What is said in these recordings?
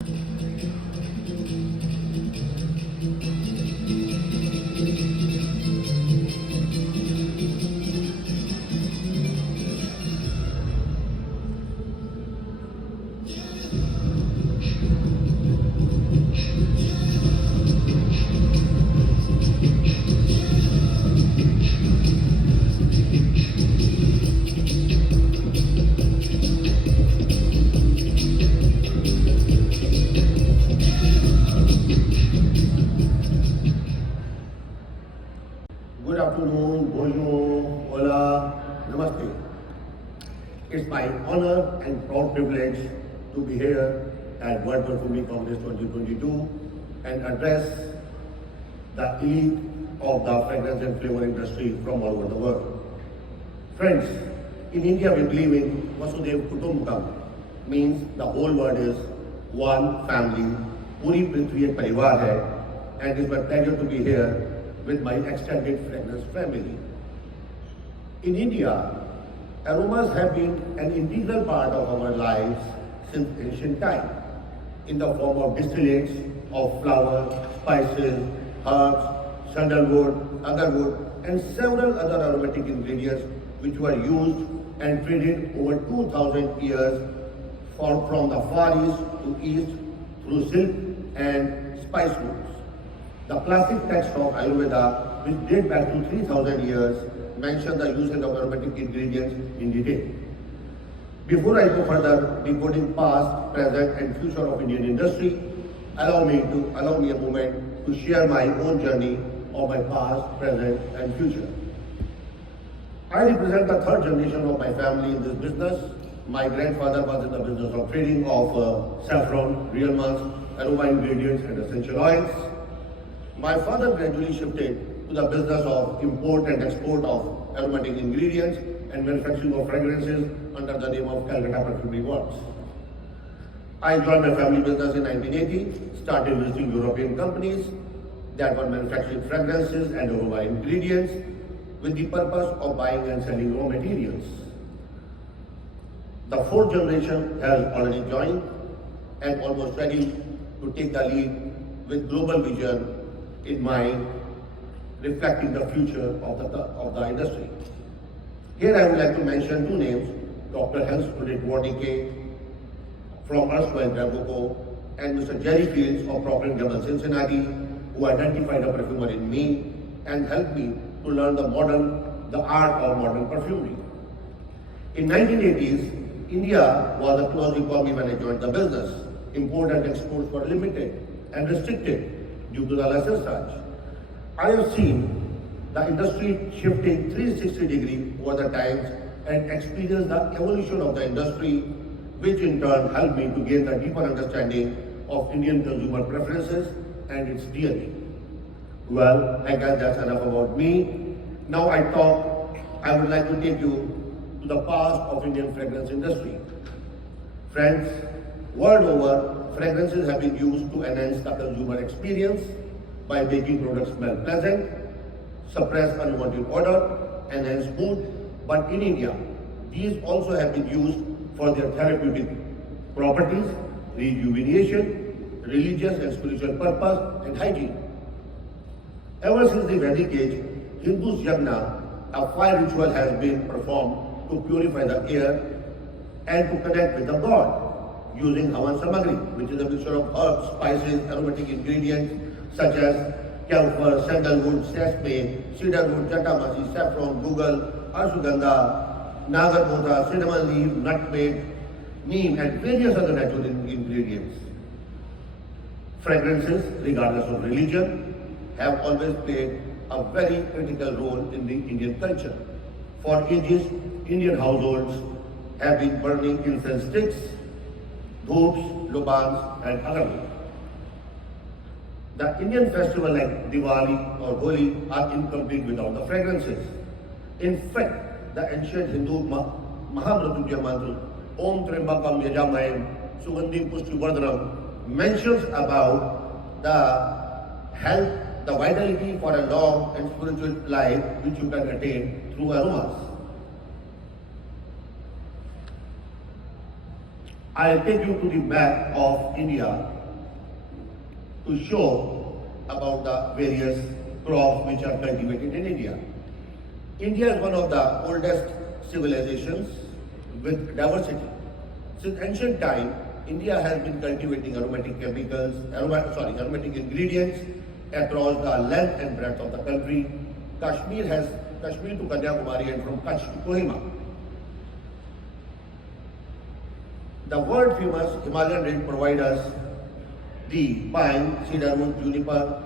Good afternoon, bonjour, hola, namaste. It's my honor and proud privilege to be here at World Perfume Congress 2022 and address the elite of the fragrance and flavor industry from all over the world. Friends, in India we believe in Vasudev Kutumbakam, means the whole world is one family, Puri Prithvi ek Parivar hai, and it's my pleasure to be here with my extended fragrance family. In India, aromas have been an integral part of our lives since ancient time, in the form of distillates of flowers, spices, herbs, sandalwood, agarwood, and several other aromatic ingredients which were used and traded over 2000 years from the Far East to East through silk and spice routes. The classic text of Ayurveda, which date back to 3000 years, mention the usage of aromatic ingredients in detail. Before I go further, decoding past, present and future of Indian industry, allow me a moment to share my own journey of my past, present and future. I represent the third generation of my family in this business. My grandfather was in the business of trading of saffron, real musk, aroma ingredients and essential oils. My father gradually shifted to the business of import and export of aromatic ingredients and manufacturing of fragrances under the name of Calcutta Perfumery Works. I joined my family business in 1980, started visiting European companies that were manufacturing fragrances and aroma ingredients with the purpose of buying and selling raw materials. The fourth generation has already joined and almost ready to take the lead with global vision in mind, reflecting the future of the industry. Here I would like to mention two names, Dr. Hans-Ulrich Warnecke from erstwhile Graboco and Mr. Jerry Fields of Procter & Gamble Cincinnati, who identified a perfumer in me and helped me to learn the art of modern perfumery. In 1980s, India was a close economy when I joined the business. Import and exports were limited and restricted due to the lesser surge. I have seen the industry shifting 360 degrees over the times and experienced the evolution of the industry, which in turn helped me to gain the deeper understanding of Indian consumer preferences and its DNA. Well, I guess that's enough about me. Now I would like to take you to the past of Indian fragrance industry. Friends, world over, fragrances have been used to enhance the consumer experience by making products smell pleasant, suppress unwanted odor, enhance mood. But in India, these also have been used for their therapeutic properties, rejuvenation, religious and spiritual purpose, and hygiene. Ever since the Vedic age, Hindus yagna, a fire ritual has been performed to purify the air and to connect with the god, using Havan Samagri, which is a mixture of herbs, spices, aromatic ingredients such as camphor, sandalwood, sesame, cedarwood, jatamasi, saffron, gugal, ashwagandha, nagarmota, cinnamon leaf, nutmeg, neem, and various other natural ingredients. Fragrances, regardless of religion, have always played a very critical role in the Indian culture. For ages, Indian households have been burning incense sticks, dhoops, lubans, and agarwal. The Indian festival like Diwali or Holi are incomplete without the fragrances. In fact, the ancient Hindu Mahamrityunjaya mantra, Om Trimbakam Yajamahem Sugandhim Pushti Vardhanam, mentions about the health, the vitality for a long and spiritual life which you can attain through aromas. I'll take you to the map of India to show about the various crops which are cultivated in India. India is one of the oldest civilizations with diversity. Since ancient time, India has been cultivating aromatic ingredients across the length and breadth of the country. Kashmir to Kanyakumari and from Kutch to Kohima. The world famous Himalayan range provides us the pine, cedarwood, juniper,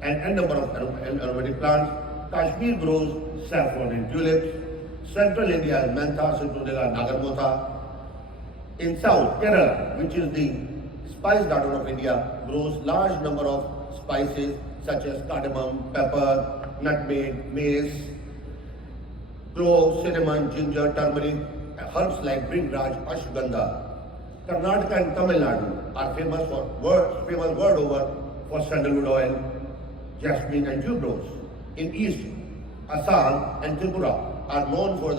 and a number of aromatic plants. Kashmir grows saffron and tulips. Central India is mentha, citronella, nagarmotha. In south, Kerala, which is the spice garden of India, grows large number of spices such as cardamom, pepper, nutmeg, mace, clove, cinnamon, ginger, turmeric, herbs like bringraj, ashwagandha. Karnataka and Tamil Nadu are famous world over for sandalwood oil, jasmine and tuberose. In east, Assam and Tripura are known for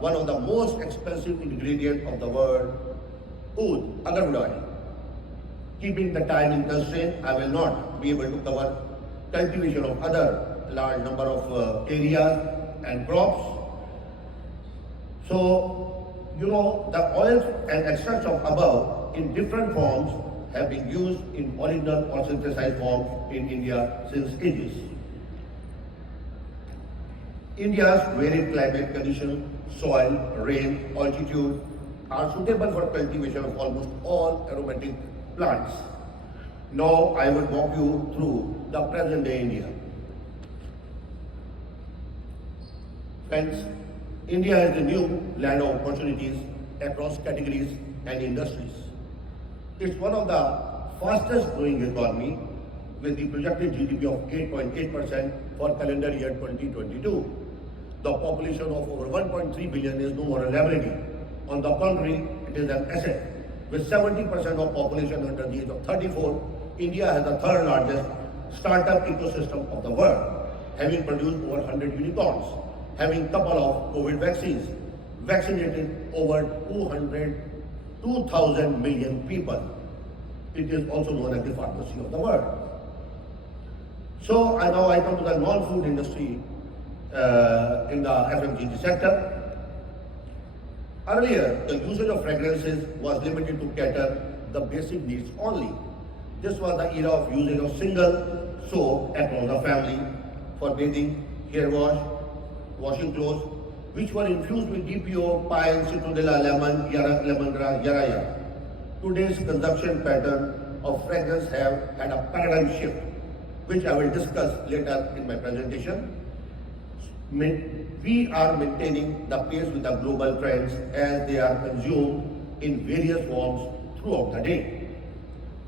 one of the most expensive ingredients of the world, oud, agarwood oil. Keeping the time in constraint, I will not be able to cover cultivation of other large number of areas and crops. So, the oils and extracts of above in different forms have been used in original or synthesized forms in India since ages. India's varied climate conditions, soil, rain, altitude are suitable for cultivation of almost all aromatic plants. Now I will walk you through the present day India. Friends, India is the new land of opportunities across categories and industries. It's one of the fastest growing economy with the projected GDP of 8.8% for calendar year 2022. The population of over 1.3 billion is no more a liability. On the contrary, it is an asset. With 70% of population under the age of 34, India has the third largest startup ecosystem of the world, having produced over 100 unicorns, having couple of COVID vaccines, vaccinated over 2,000 million people. It is also known as the pharmacy of the world. So now I come to the non-food industry in the FMCG sector. Earlier, the usage of fragrances was limited to cater the basic needs only. This was the era of usage of single soap across the family for bathing, hair wash, washing clothes, which were infused with DPO, pine, citronella, lemon, lemongrass, yaraya. Today's consumption pattern of fragrance have had a paradigm shift, which I will discuss later in my presentation. We are maintaining the pace with the global trends as they are consumed in various forms throughout the day.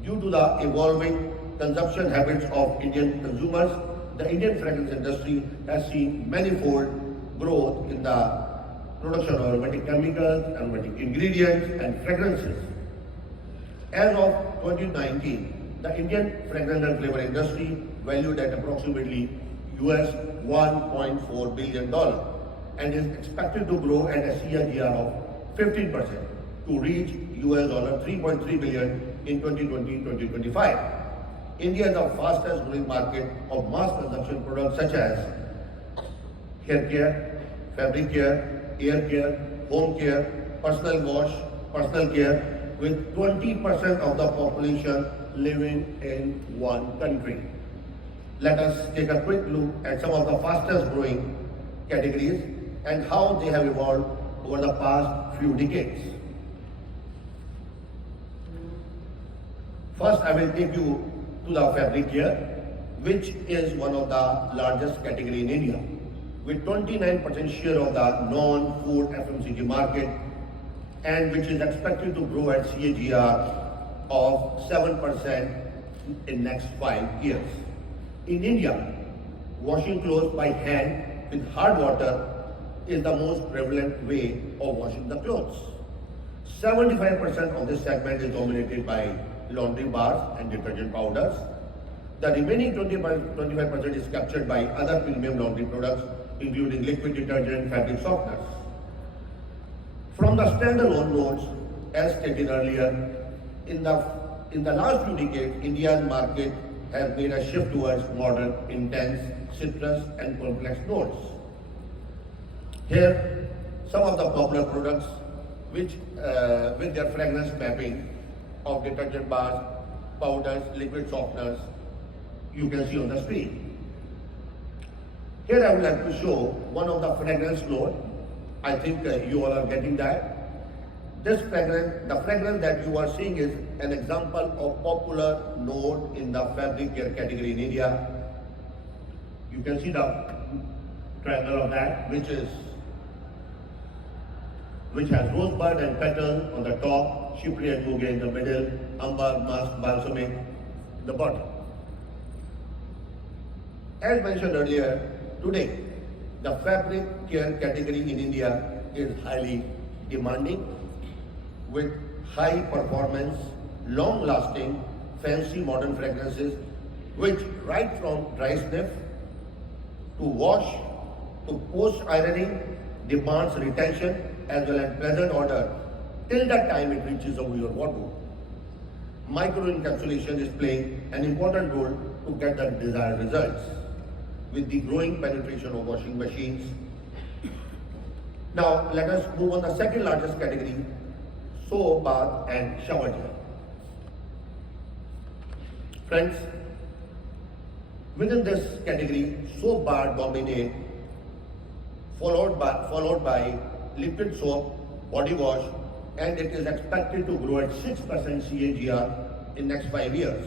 Due to the evolving consumption habits of Indian consumers, the Indian fragrance industry has seen manifold growth in the production of aromatic chemicals, aromatic ingredients, and fragrances. As of 2019, the Indian fragrance and flavor industry valued at approximately US $1.4 billion and is expected to grow at a CAGR of 15% to reach US $3.3 billion in 2020-2025. India is the fastest growing market of mass consumption products such as hair care, fabric care, air care, home care, personal wash, personal care, with 20% of the population living in one country. Let us take a quick look at some of the fastest growing categories and how they have evolved over the past few decades. First, I will take you to the fabric care, which is one of the largest category in India, with 29% share of the non-food FMCG market, and which is expected to grow at CAGR of 7% in next 5 years. In India, washing clothes by hand with hard water is the most prevalent way of washing the clothes. 75% of this segment is dominated by laundry bars and detergent powders. The remaining 25% is captured by other premium laundry products, including liquid detergent, fabric softeners. From the standalone notes, as stated earlier, in the last few decades, India's market has made a shift towards modern, intense, citrus and complex notes. Here, some of the popular products which, with their fragrance mapping of detergent bars, powders, liquid softeners, you can see on the screen. Here I would like to show one of the fragrance note. I think you all are getting that. This fragrance, the fragrance that you are seeing is an example of popular note in the fabric care category in India. You can see the triangle of that, which has rosebud and petal on the top, chypre and muguet in the middle, amber, musk, balsamic in the bottom. As mentioned earlier, today the fabric care category in India is highly demanding, with high performance, long lasting, fancy modern fragrances, which right from dry sniff to wash to post ironing demands retention as well as present order till the time it reaches over your wardrobe. Micro encapsulation is playing an important role to get the desired results with the growing penetration of washing machines. Now let us move on the second largest category, soap, bath and shower gel. Friends, within this category, soap bar dominate, followed by liquid soap, body wash, and it is expected to grow at 6% CAGR in next 5 years.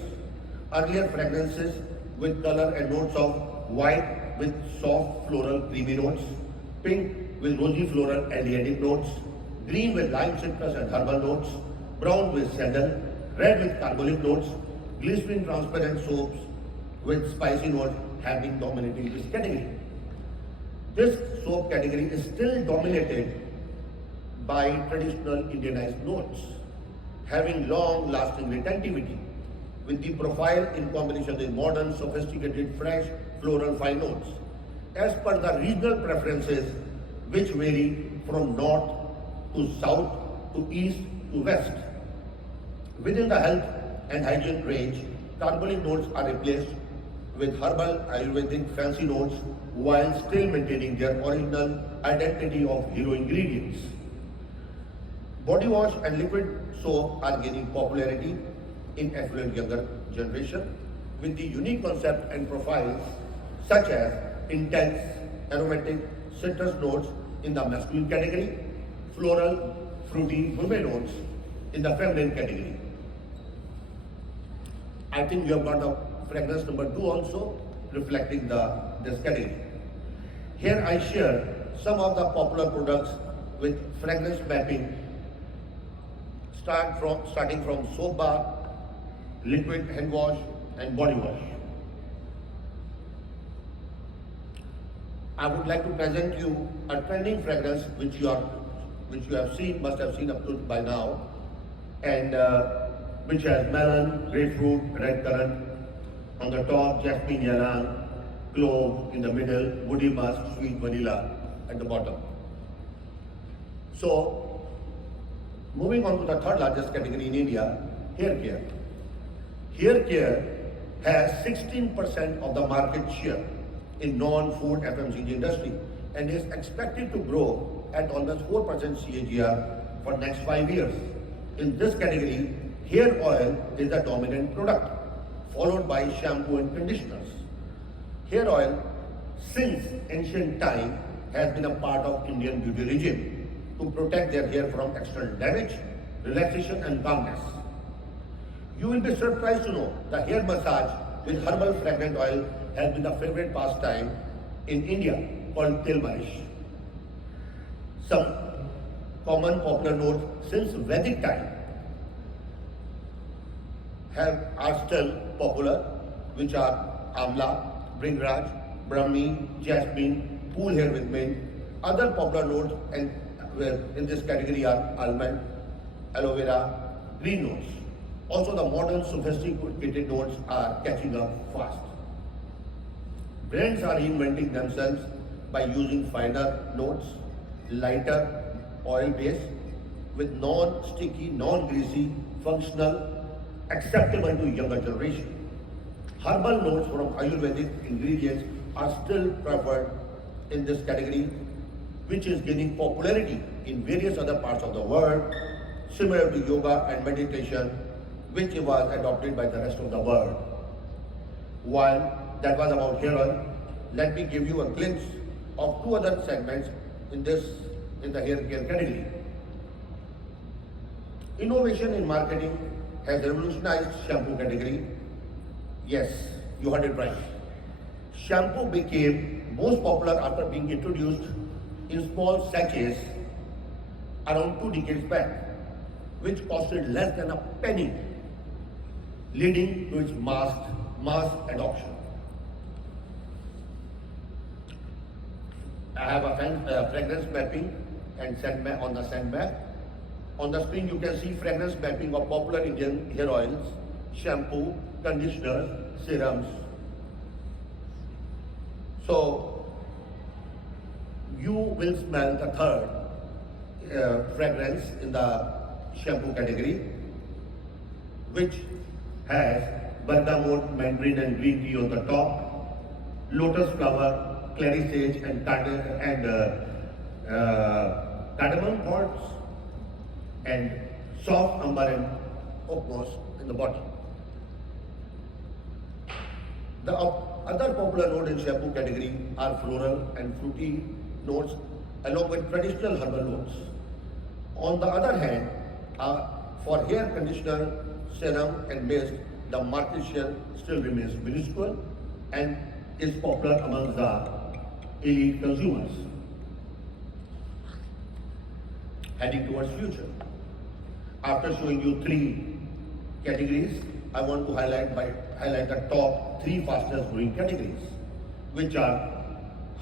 Earlier fragrances with color and notes of white with soft floral creamy notes, pink with rosy floral and adiatic notes, green with lime citrus and herbal notes, brown with sandal, red with carbolic notes, glistening transparent soaps with spicy notes have been dominating this category. This soap category is still dominated by traditional Indianized notes, having long-lasting retentivity, with the profile in combination with modern, sophisticated, fresh, floral fine notes, as per the regional preferences which vary from north to south to east to west. Within the health and hygiene range, carbolic notes are replaced with herbal Ayurvedic fancy notes while still maintaining their original identity of hero ingredients. Body wash and liquid soap are gaining popularity in affluent younger generation with the unique concept and profiles such as intense, aromatic, citrus notes in the masculine category, floral, fruity, gourmet notes in the feminine category. I think you have got the fragrance number 2 also reflecting this category. Here I share some of the popular products with fragrance mapping starting from soap bar, liquid hand wash and body wash. I would like to present you a trending fragrance which you must have seen up to by now, and which has melon, grapefruit, red currant on the top, jasmine ylang, clove in the middle, woody musk, sweet vanilla at the bottom. So, moving on to the third largest category in India, hair care. Hair care has 16% of the market share in non-food FMCG industry and is expected to grow at almost 4% CAGR for next 5 years. In this category, hair oil is the dominant product, followed by shampoo and conditioners. Hair oil, since ancient time, has been a part of Indian beauty regime to protect their hair from external damage, relaxation and calmness. You will be surprised to know the hair massage with herbal fragrant oil has been a favorite pastime in India called Til Malish. Some common popular notes since Vedic time are still popular, which are amla, bringraj, brahmi, jasmine, cool hair with mint. Other popular notes in this category are almond, aloe vera, green notes. Also the modern sophisticated notes are catching up fast. Brands are reinventing themselves by using finer notes, lighter oil base with non-sticky, non-greasy, functional, acceptable to younger generation. Herbal notes from Ayurvedic ingredients are still preferred in this category, which is gaining popularity in various other parts of the world, similar to yoga and meditation, which was adopted by the rest of the world. While that was about hair oil, let me give you a glimpse of two other segments in the hair care category. Innovation in marketing has revolutionized shampoo category. Yes, you heard it right. Shampoo became most popular after being introduced in small sachets around 2 decades back, which costed less than a penny, leading to its mass adoption. I have a fragrance mapping and scent map on the scent map. On the screen, you can see fragrance mapping of popular Indian hair oils, shampoo, conditioners, serums. So, you will smell the third fragrance in the shampoo category, which has bergamot, mandarin and green tea on the top, lotus flower, clary sage and cardamom pods, and soft amber and oak moss in the bottom. The other popular note in shampoo category are floral and fruity notes along with traditional herbal notes. On the other hand, for hair conditioner, serum and mist, the market share still remains minuscule and is popular among the elite consumers. Heading towards future. After showing you 3 categories, I want to highlight the top 3 fastest growing categories, which are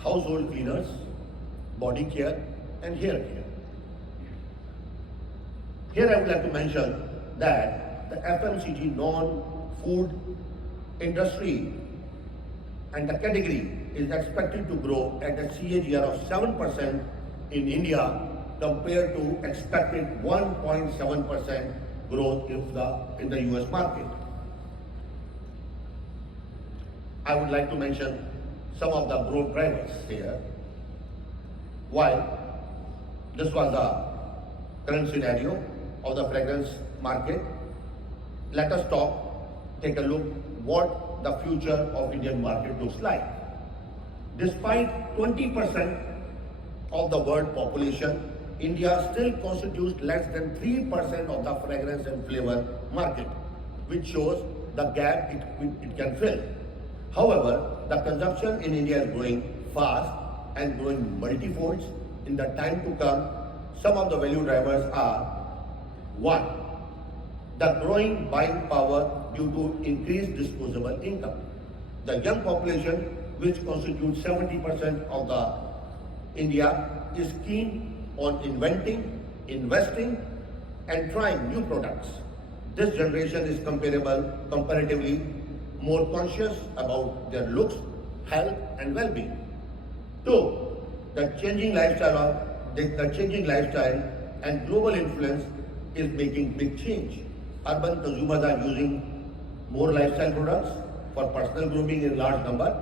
household cleaners, body care and hair care. Here I would like to mention that the FMCG non-food industry and the category is expected to grow at a CAGR of 7% in India compared to expected 1.7% growth in the US market. I would like to mention some of the growth drivers here. While this was the current scenario of the fragrance market, let us take a look what the future of Indian market looks like. Despite 20% of the world population, India still constitutes less than 3% of the fragrance and flavor market, which shows the gap it can fill. However, the consumption in India is growing fast and growing multifolds. In the time to come, some of the value drivers are: 1. The growing buying power due to increased disposable income. The young population, which constitutes 70% of the India, is keen on inventing, investing, and trying new products. This generation is comparatively more conscious about their looks, health, and well-being. 2. The changing lifestyle and global influence is making big change. Urban consumers are using more lifestyle products for personal grooming in large number.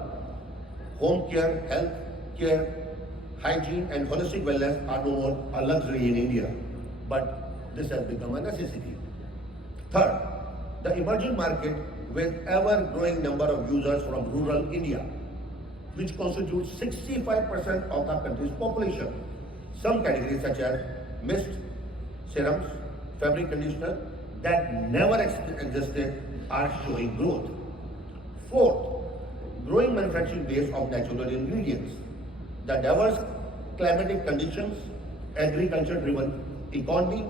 Home care, health care, hygiene and holistic wellness are no more a luxury in India, but this has become a necessity. Third, the emerging market with ever-growing number of users from rural India, which constitutes 65% of the country's population. Some categories such as mist, serums, fabric conditioner that never existed are showing growth. Fourth, growing manufacturing base of natural ingredients. The diverse climatic conditions, agriculture-driven economy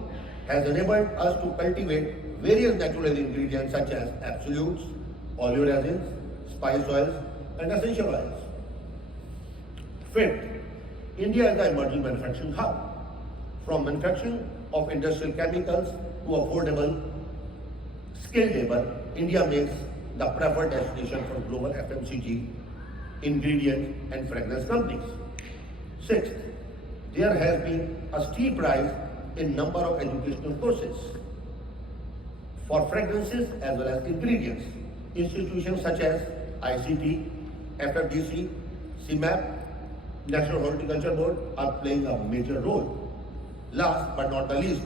has enabled us to cultivate various natural ingredients such as absolutes, oleoresins, spice oils, and essential oils. Fifth, India is the emerging manufacturing hub. From manufacturing of industrial chemicals to affordable skilled labor, India makes the preferred destination for global FMCG, ingredient and fragrance companies. Sixth, there has been a steep rise in number of educational courses. For fragrances as well as ingredients, institutions such as ICT, FFDC, CMAP, National Horticulture Board are playing a major role. Last but not the least,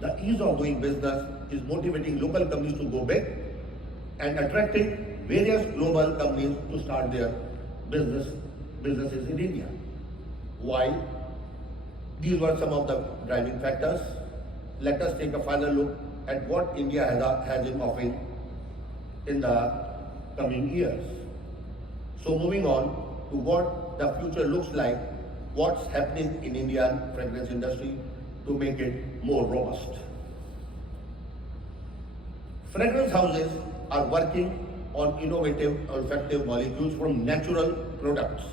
the ease of doing business is motivating local companies to go big and attracting various global companies to start their businesses in India. While these were some of the driving factors, let us take a final look at what India has in offering in the coming years. So moving on to what the future looks like, what's happening in Indian fragrance industry to make it more robust. Fragrance houses are working on innovative olfactive molecules from natural products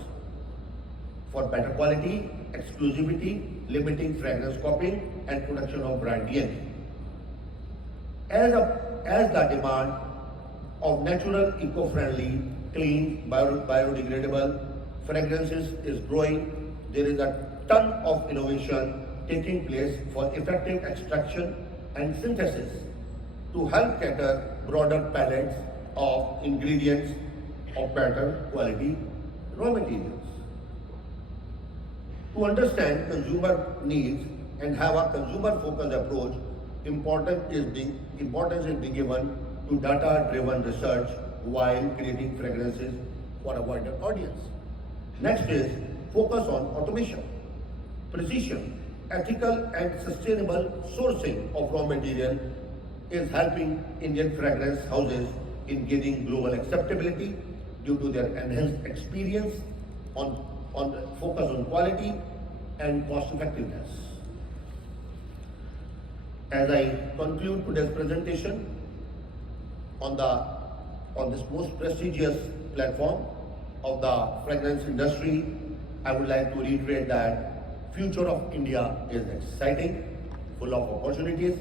for better quality, exclusivity, limiting fragrance copying and production of brand DNA. As the demand of natural, eco-friendly, clean, biodegradable fragrances is growing, there is a ton of innovation taking place for effective extraction and synthesis to help cater broader palettes of ingredients of better quality raw materials. To understand consumer needs and have a consumer-focused approach, importance is being given to data-driven research while creating fragrances for a wider audience. Next is focus on automation, precision, ethical and sustainable sourcing of raw material is helping Indian fragrance houses in gaining global acceptability due to their enhanced experience on focus on quality and cost effectiveness. As I conclude today's presentation on this most prestigious platform of the fragrance industry, I would like to reiterate that future of India is exciting, full of opportunities.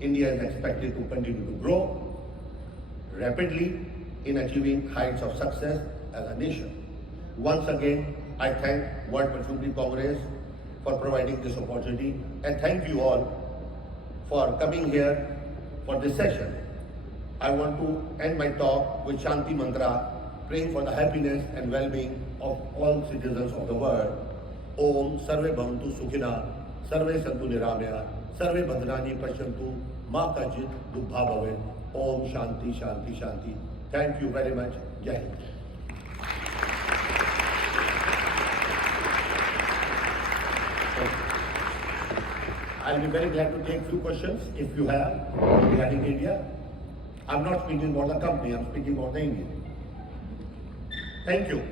India is expected to continue to grow rapidly in achieving heights of success as a nation. Once again, I thank World Perfumery Congress for providing this opportunity and thank you all for coming here for this session. I want to end my talk with Shanti Mantra, praying for the happiness and well-being of all citizens of the world. Om Sarve Bhavantu Sukhina, Sarve Santu Niramaya, Sarve Bhadrani Pashyantu, Ma Kachit Dubha Bhavet. Om Shanti Shanti Shanti. Thank you very much. Jai Hind. I'll be very glad to take few questions if you have regarding India. I'm not speaking about the company, I'm speaking about the Indian. Thank you.